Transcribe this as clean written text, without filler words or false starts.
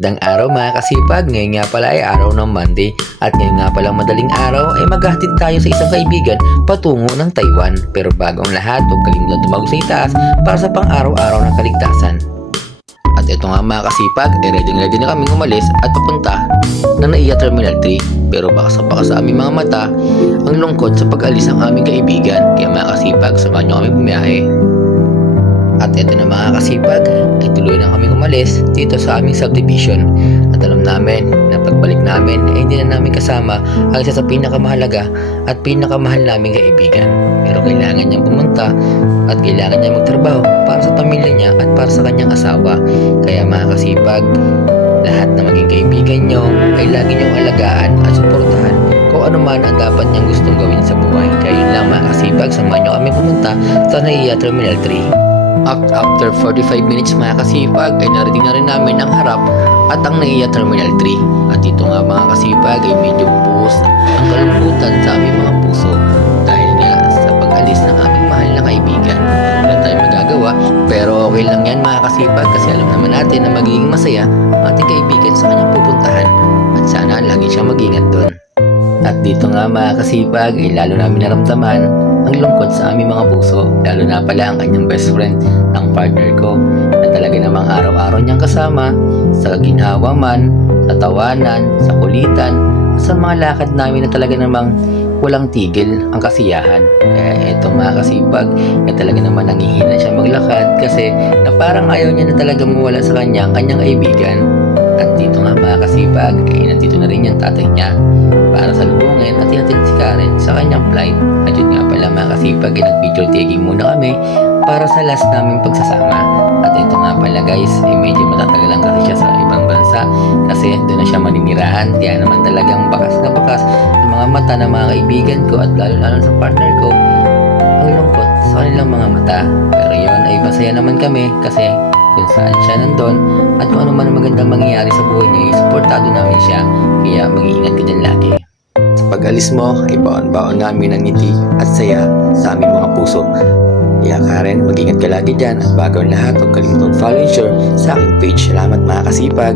Magandang araw mga kasipag, ngayon nga pala ay araw ng Monday at ngayon nga pala madaling araw ay maghahatid tayo sa isang kaibigan patungo ng Taiwan. Pero bago ang lahat, huwag kalimutan tumawag sa itaas para sa pang-araw-araw ng kaligtasan. At ito nga mga kasipag, ready na kaming umalis at papunta ng NAIA Terminal 3. Pero baka sa aming mga mata, ang lungkot sa pag-alis ng aming kaibigan. Kaya mga kasipag, samahan nyo kami bumiyahe. At ito na mga kasipag, ay tuloy na kami umalis dito sa aming subdivision. At alam namin na pagbalik namin ay hindi na namin kasama ang isa sa pinakamahalaga at pinakamahal naming kaibigan. Pero kailangan niyang pumunta at kailangan niya magtrabaho para sa pamilya niya at para sa kanyang asawa. Kaya mga kasipag, lahat na maging kaibigan niyo ay lagi niyong alagaan at suportahan kung ano man ang dapat niyang gustong gawin sa buhay. Kaya yun lang mga kasipag, samahan niyo kami pumunta sa NAIA Terminal 3. After 45 minutes mga kasipag ay narating na rin namin ang harap at ang NAIA Terminal 3. At dito nga mga kasipag ay medyo buhos ang kalungkutan sa aming mga puso dahil nga sa pag-alis ng aming mahal na kaibigan. Wala tayong magagawa pero okay lang yan mga kasipag kasi alam naman natin na magiging masaya ang ating kaibigan sa kanyang pupuntahan at sana lagi siyang mag-ingat doon. At dito nga mga kasipag ay lalo namin naramdaman ang lungkot sa aming mga puso, lalo na pala ang kanyang best friend, ang partner ko, na talaga namang araw-araw niyang kasama, sa ginhawa man, sa tawanan, sa kulitan, sa mga lakad namin na talaga namang walang tigil ang kasiyahan. Kaya eto mga kasipag, na talaga naman nangihina siya maglakad kasi na parang ayaw niya na talaga mawala sa kanyang kaibigan. At dito nga mga kasipag, ay nandito na rin yung tatay niya para salubungin at ihatid si Karen sa kanyang flight. At yun nga pala mga kasipag, nag-video taking muna kami para sa last naming pagsasama. At ito nga pala guys, medyo matatagalan kasi siya sa ibang bansa kasi doon na siya maninirahan. Kaya naman talagang bakas na bakas ang mga mata ng mga kaibigan ko at lalo sa partner ko. Ang lungkot sa kanilang mga mata. Pero yun ay masaya naman kami kasi kung saan siya nandun at kung ano man ang magandang mangyayari sa buhay niya, supportado namin siya. Kaya mag-iingat ka dyan lagi. Sa pag-alis mo ay baon-baon namin ng ngiti at saya sa aming mga puso. Kaya Karen, mag-ingat ka lagi dyan at bago ang lahat, huwag kalimutang follow and share sa aking page. Salamat mga kasipag!